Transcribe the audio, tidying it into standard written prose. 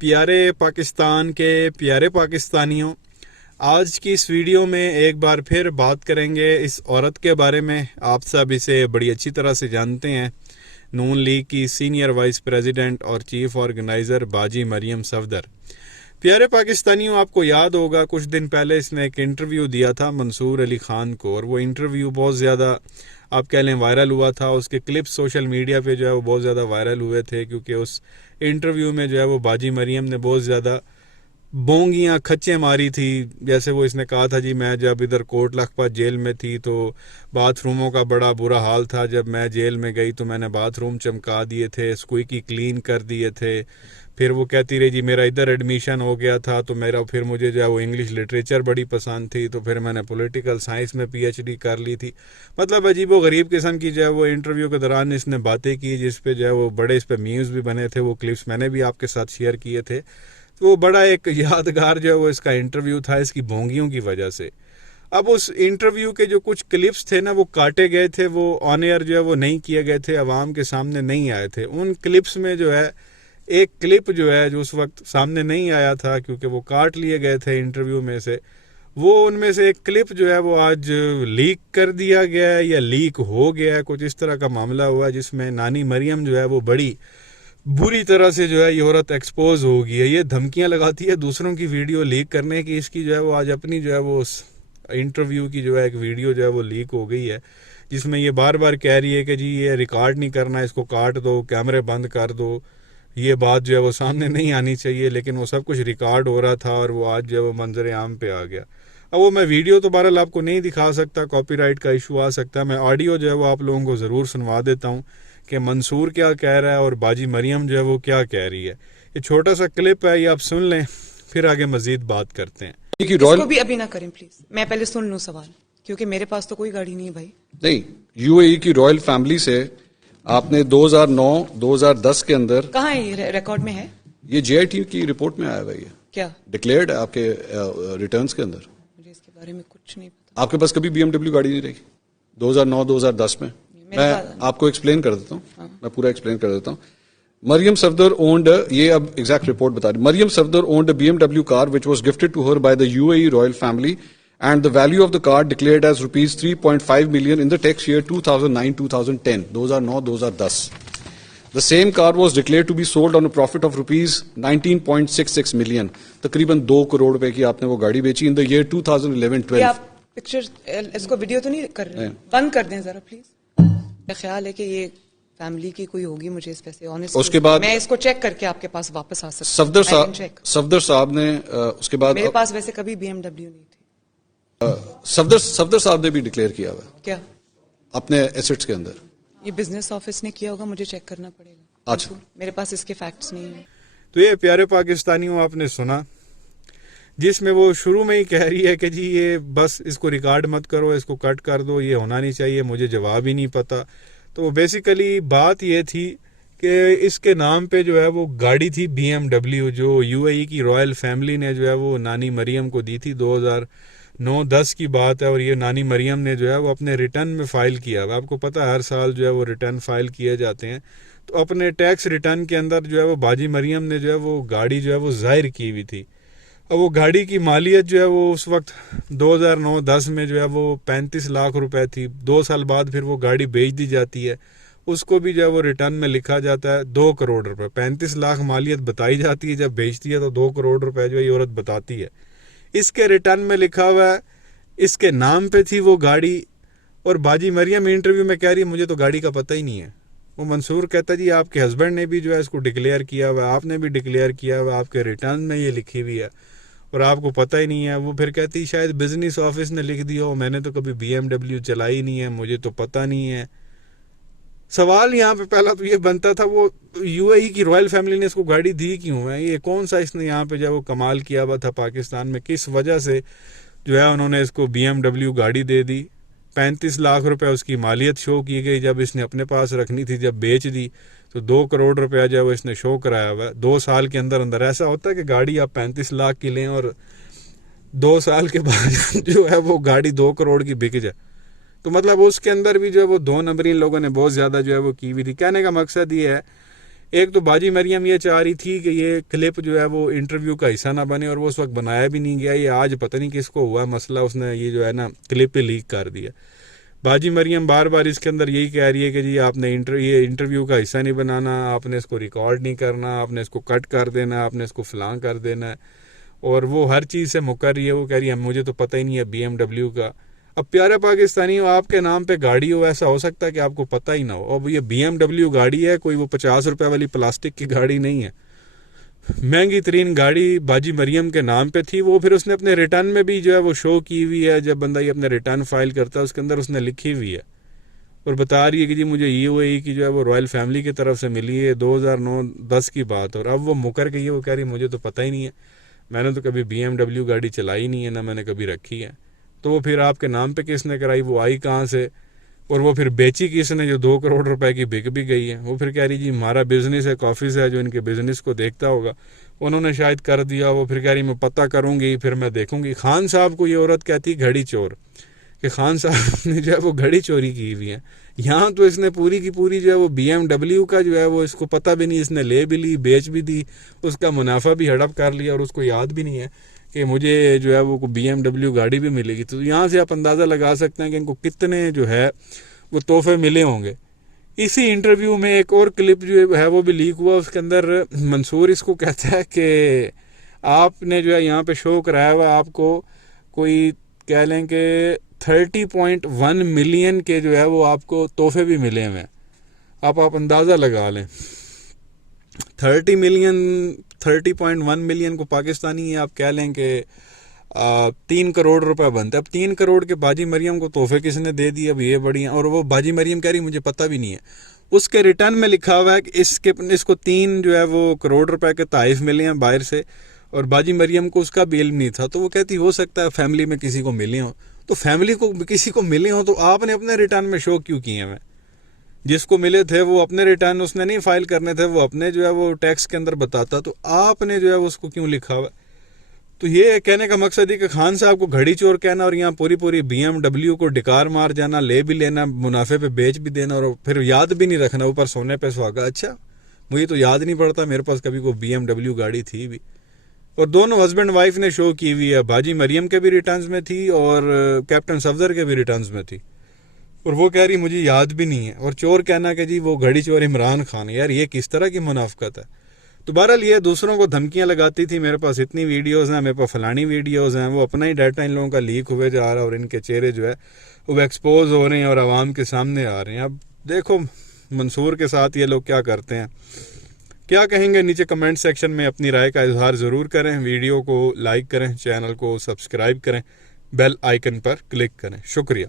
پیارے پاکستان کے پیارے پاکستانیوں، آج کی اس ویڈیو میں ایک بار پھر بات کریں گے اس عورت کے بارے میں۔ آپ سب اسے بڑی اچھی طرح سے جانتے ہیں، نون لیگ کی سینئر وائس پریزیڈنٹ اور چیف آرگنائزر باجی مریم صفدر۔ پیارے پاکستانیوں، آپ کو یاد ہوگا کچھ دن پہلے اس نے ایک انٹرویو دیا تھا منصور علی خان کو، اور وہ انٹرویو بہت زیادہ آپ کہہ لیں وائرل ہوا تھا۔ اس کے کلپس سوشل میڈیا پہ جو ہے وہ بہت زیادہ وائرل ہوئے تھے، کیونکہ اس انٹرویو میں جو ہے وہ باجی مریم نے بہت زیادہ بونگیاں کھچیں ماری تھی۔ جیسے وہ اس نے کہا تھا جی میں جب ادھر کوٹ لکھپت جیل میں تھی تو باتھ روموں کا بڑا برا حال تھا، جب میں جیل میں گئی تو میں نے باتھ روم چمکا دیے تھے، اسکوئکی کلین کر دیے تھے۔ پھر وہ کہتی رہی جی میرا ادھر ایڈمیشن ہو گیا تھا تو پھر مجھے جو ہے وہ انگلش لٹریچر بڑی پسند تھی، تو پھر میں نے پولیٹیکل سائنس میں پی ایچ ڈی کر لی تھی۔ مطلب عجیب و غریب قسم کی جو ہے وہ انٹرویو کے دوران اس نے باتیں کی، جس پہ جو ہے وہ بڑے اس پہ میوز بھی بنے تھے۔ وہ کلپس میں نے بھی آپ کے ساتھ شیئر کیے تھے۔ تو وہ بڑا ایک یادگار جو ہے وہ اس کا انٹرویو تھا اس کی بونگیوں کی وجہ سے۔ اب اس انٹرویو کے جو کچھ کلپس تھے نا وہ کاٹے گئے تھے، وہ آن ایئر جو ہے وہ نہیں کیے گئے تھے، عوام کے سامنے نہیں آئے تھے۔ ان کلپس میں جو ہے ایک کلپ جو ہے جو اس وقت سامنے نہیں آیا تھا کیونکہ وہ کاٹ لیے گئے تھے انٹرویو میں سے، وہ ان میں سے ایک کلپ جو ہے وہ آج لیک کر دیا گیا ہے یا لیک ہو گیا ہے، کچھ اس طرح کا معاملہ ہوا ہے، جس میں نانی مریم جو ہے وہ بڑی بری طرح سے جو ہے یہ عورت ایکسپوز ہو گئی ہے۔ یہ دھمکیاں لگاتی ہے دوسروں کی ویڈیو لیک کرنے کی، اس کی جو ہے وہ آج اپنی جو ہے وہ انٹرویو کی جو ہے ایک ویڈیو جو ہے وہ لیک ہو گئی ہے، جس میں یہ بار بار کہہ رہی ہے کہ جی یہ ریکارڈ نہیں کرنا، اس کو کاٹ دو، کیمرے بند کر دو، یہ بات جو ہے وہ سامنے نہیں آنی چاہیے، لیکن وہ سب کچھ ریکارڈ ہو رہا تھا اور وہ آج جو ہے وہ منظر عام پہ آ گیا۔ اب وہ میں ویڈیو تو بہرحال آپ کو نہیں دکھا سکتا، کاپی رائٹ کا ایشو آ سکتا ہے، میں آڈیو جو ہے وہ آپ لوگوں کو ضرور سنوا دیتا ہوں کہ منصور کیا کہہ رہا ہے اور باجی مریم جو ہے وہ کیا کہہ رہی ہے۔ یہ چھوٹا سا کلپ ہے، یہ آپ سن لیں، پھر آگے مزید بات کرتے ہیں۔ اس کو بھی ابھی نہ کریں پلیز، میں پہلے سن لوں سوال، کیونکہ میرے پاس تو کوئی گاڑی نہیں ہے بھائی۔ نہیں، یو اے ای کی رائل فیملی سے آپ نے 2009-2010 کے اندر، کہاں ہے یہ ریکارڈ میں ہے؟ یہ جے آئی ٹی کی رپورٹ میں آیا ہوا ہے، کیا ڈکلیئرڈ ہے آپ کے ریٹرنز کے اندر۔ مجھے اس کے بارے میں کچھ نہیں پتا۔ آپ کے پاس کبھی بی ایم ڈبلیو گاڑی نہیں رہی 2009-2010 میں؟ میں آپ کو ایکسپلین کر دیتا ہوں، میں پورا ایکسپلین کر دیتا ہوں۔ مریم صفدر اونڈ، یہ اب ایگزیکٹ رپورٹ بتا رہی، Maryam Safdar owned B M W car which was gifted to her by the U A E royal family and the value of the car declared as rupees 3.5 million in the tax year 2009-2010, 2009-2010. The same car was declared to be sold on a profit of rupees 19.66 million. تقریباً 2 کروڑ روپے کی آپ نے وہ گاڑی بیچی in the year 2011-12. آپ picture اس کو ویڈیو تو نہیں کر رہے ہیں؟ بند کر دیں ذرا پلیز۔ میرا خیال ہے کہ یہ فیملی کی کوئی ہوگی، مجھے اس پہ سے آنےسٹ، اس کے بعد میں اس کو چیک کر کے آپ کے پاس واپس آ سکتا ہوں۔ صفدر صاحب نے اس کے بعد، میرے پاس ویسے کبھی بی ایم ڈبلیو نہیں تھی۔ صفدر صاحب نے بھی ڈکلیئر کیا ہوا ہے کیا اپنے ایسٹس کے اندر۔ یہ بزنس آفس نے کیا ہوگا، مجھے چیک کرنا پڑے گا۔ اچھا، میرے پاس اس کے فیکٹس نہیں ہیں۔ تو یہ پیارے پاکستانیوں آپ نے سنا، جس میں وہ شروع میں ہی کہہ رہی ہے کہ جی یہ بس اس کو ریکارڈ مت کرو، اس کو کٹ کر دو، یہ ہونا نہیں چاہیے، مجھے جواب ہی نہیں پتا۔ تو بیسیکلی بات یہ تھی کہ اس کے نام پہ جو ہے وہ گاڑی تھی بی ایم ڈبلیو، جو یو اے ای کی رائل فیملی نے جو ہے وہ نانی مریم کو دی تھی۔ 2009-10 کی بات ہے، اور یہ نانی مریم نے جو ہے وہ اپنے ریٹرن میں فائل کیا ہوا۔ آپ کو پتہ ہے ہر سال جو ہے وہ ریٹرن فائل کیے جاتے ہیں، تو اپنے ٹیکس ریٹرن کے اندر جو ہے وہ باجی مریم نے جو ہے وہ گاڑی جو ہے وہ ظاہر کی ہوئی تھی، اور وہ گاڑی کی مالیت جو ہے وہ اس وقت 2009-10 میں جو ہے وہ 35 لاکھ روپے تھی۔ 2 سال بعد پھر وہ گاڑی بیچ دی جاتی ہے، اس کو بھی جو ہے وہ ریٹرن میں لکھا جاتا ہے 2 کروڑ روپے۔ 35 لاکھ مالیت بتائی جاتی ہے، جب بیچتی ہے تو 2 کروڑ روپے جو ہے یہ عورت بتاتی ہے۔ اس کے ریٹرن میں لکھا ہوا ہے اس کے نام پہ تھی وہ گاڑی، اور باجی مریم انٹرویو میں کہہ رہی ہے مجھے تو گاڑی کا پتہ ہی نہیں ہے۔ وہ منصور کہتا ہے جی آپ کے ہسبینڈ نے بھی جو ہے اس کو ڈکلیئر کیا ہوا ہے، آپ نے بھی ڈکلیئر کیا ہوا ہے، آپ کے ریٹرن میں یہ لکھی ہوئی ہے اور آپ کو پتہ ہی نہیں ہے۔ وہ پھر کہتی شاید بزنس آفس نے لکھ دیا ہو، میں نے تو کبھی بی ایم ڈبلیو چلائی نہیں ہے، مجھے تو پتہ نہیں ہے۔ سوال یہاں پہ پہلا تو یہ بنتا تھا وہ یو اے ای کی رائل فیملی نے اس کو گاڑی دی کیوں ہے؟ یہ کون سا اس نے یہاں پہ جو ہے وہ کمال کیا ہوا تھا پاکستان میں؟ کس وجہ سے جو ہے انہوں نے اس کو بی ایم ڈبلیو گاڑی دے دی؟ 35 لاکھ روپے اس کی مالیت شو کی گئی، جب اس نے اپنے پاس رکھنی تھی، جب بیچ دی تو 2 کروڑ روپیہ جو ہے وہ اس نے شو کرایا ہوا ہے۔ 2 سال کے اندر اندر ایسا ہوتا ہے کہ گاڑی آپ 35 لاکھ کی لیں اور 2 سال کے بعد جو ہے وہ گاڑی 2 کروڑ کی بک جائے؟ تو مطلب اس کے اندر بھی جو ہے وہ 2 نمبری لوگوں نے بہت زیادہ جو ہے وہ کی ہوئی تھی۔ کہنے کا مقصد یہ ہے ایک تو باجی مریم یہ چاہ رہی تھی کہ یہ کلپ جو ہے وہ انٹرویو کا حصہ نہ بنے، اور وہ اس وقت بنایا بھی نہیں گیا. یہ آج پتہ نہیں کس کو ہوا مسئلہ، اس نے یہ جو ہے نا کلپ پہ لیک کر دیا. باجی مریم بار بار اس کے اندر یہی کہہ رہی ہے کہ جی آپ نے یہ انٹرویو کا حصہ نہیں بنانا، آپ نے اس کو ریکارڈ نہیں کرنا، آپ نے اس کو کٹ کر دینا، آپ نے اس کو فلاں کر دینا ہے. اور وہ ہر چیز سے مکر رہی ہے. وہ کہہ رہی ہے مجھے تو پتہ ہی نہیں ہے BMW کا. اب پیارے پاکستانی ہو، آپ کے نام پہ گاڑی ہو، ایسا ہو سکتا ہے کہ آپ کو پتہ ہی نہ ہو. اب یہ BMW گاڑی ہے، کوئی وہ 50 روپے والی پلاسٹک کی گاڑی نہیں ہے. مہنگی ترین گاڑی باجی مریم کے نام پہ تھی. وہ پھر اس نے اپنے ریٹرن میں بھی جو ہے وہ شو کی ہوئی ہے. جب بندہ یہ اپنے ریٹرن فائل کرتا ہے اس کے اندر اس نے لکھی ہوئی ہے اور بتا رہی ہے کہ جی مجھے UAE کی جو ہے وہ رائل فیملی کی طرف سے ملی ہے، 2009-10 کی بات. اور اب وہ مکر گئی ہے، وہ کہہ رہی ہے مجھے تو پتہ ہی نہیں ہے، میں نے تو کبھی BMW گاڑی چلائی نہیں ہے، نہ میں نے کبھی رکھی ہے. تو وہ پھر آپ کے نام پہ کس نے کرائی، وہ آئی کہاں سے، اور وہ پھر بیچی کس نے جو 2 کروڑ روپے کی بک بھی گئی ہے. وہ پھر کہہ رہی جی ہمارا بزنس ہے، کافی سے ہے، جو ان کے بزنس کو دیکھتا ہوگا انہوں نے شاید کر دیا. وہ پھر کہہ رہی میں پتہ کروں گی، پھر میں دیکھوں گی. خان صاحب کو یہ عورت کہتی گھڑی چور، کہ خان صاحب نے جو ہے وہ گھڑی چوری کی ہوئی ہے. یہاں تو اس نے پوری کی پوری جو ہے وہ BMW کا جو ہے وہ اس کو پتہ بھی نہیں، اس نے لے بھی لی، بیچ بھی دی، اس کا منافع بھی ہڑپ کر لیا، اور اس کو یاد بھی نہیں ہے کہ مجھے جو ہے وہ BMW گاڑی بھی ملے گی. تو یہاں سے آپ اندازہ لگا سکتے ہیں کہ ان کو کتنے جو ہے وہ تحفے ملے ہوں گے. اسی انٹرویو میں ایک اور کلپ جو ہے وہ بھی لیک ہوا. اس کے اندر منصور اس کو کہتا ہے کہ آپ نے جو ہے یہاں پہ شو کرایا ہوا آپ کو کوئی کہہ لیں کہ 30.1 ملین کے جو ہے وہ آپ کو تحفے بھی ملے ہوئے ہیں. آپ اندازہ لگا لیں 30.1 ملین کو پاکستانی آپ کہہ لیں کہ 3 کروڑ روپے بنتے. اب 3 کروڑ کے باجی مریم کو تحفے کس نے دے دی؟ اب یہ بڑی ہیں. اور وہ باجی مریم کہہ رہی مجھے پتہ بھی نہیں ہے. اس کے ریٹرن میں لکھا ہوا ہے کہ اس کو 3 جو ہے وہ کروڑ روپے کے تحائف ملے ہیں باہر سے، اور باجی مریم کو اس کا بھی علم نہیں تھا. تو وہ کہتی ہو سکتا ہے فیملی میں کسی کو ملے ہوں. تو فیملی کو کسی کو ملے ہوں تو آپ نے اپنے ریٹرن میں شو کیوں کیے ہیں؟ جس کو ملے تھے وہ اپنے ریٹرن اس نے نہیں فائل کرنے تھے، وہ اپنے جو ہے وہ ٹیکس کے اندر بتاتا. تو آپ نے جو ہے اس کو کیوں لکھا ہوا؟ تو یہ کہنے کا مقصد ہے کہ خان صاحب کو گھڑی چور کہنا اور یہاں پوری BMW کو ڈکار مار جانا، لے بھی لینا، منافع پہ بیچ بھی دینا، اور پھر یاد بھی نہیں رکھنا، اوپر سونے پہ سہاگا. اچھا مجھے تو یاد نہیں پڑتا میرے پاس کبھی کوئی BMW گاڑی تھی بھی. اور دونوں ہسبینڈ وائف نے شو کی ہوئی ہے. باجی مریم کے بھی ریٹرنز میں تھی اور کیپٹن صفدر کے بھی ریٹرنز میں تھی، اور وہ کہہ رہی مجھے یاد بھی نہیں ہے. اور چور کہنا کہ جی وہ گھڑی چور عمران خان، یار یہ کس طرح کی منافقت ہے؟ تو بہرحال یہ دوسروں کو دھمکیاں لگاتی تھی میرے پاس اتنی ویڈیوز ہیں، میرے پاس فلانی ویڈیوز ہیں. وہ اپنا ہی ڈیٹا ان لوگوں کا لیک ہوئے جا رہا ہے اور ان کے چہرے جو ہے وہ ایکسپوز ہو رہے ہیں اور عوام کے سامنے آ رہے ہیں. اب دیکھو منصور کے ساتھ یہ لوگ کیا کرتے ہیں. کیا کہیں گے نیچے کمنٹ سیکشن میں اپنی رائے کا اظہار ضرور کریں. ویڈیو کو لائک کریں، چینل کو سبسکرائب کریں، بیل آئیکن پر کلک کریں. شکریہ.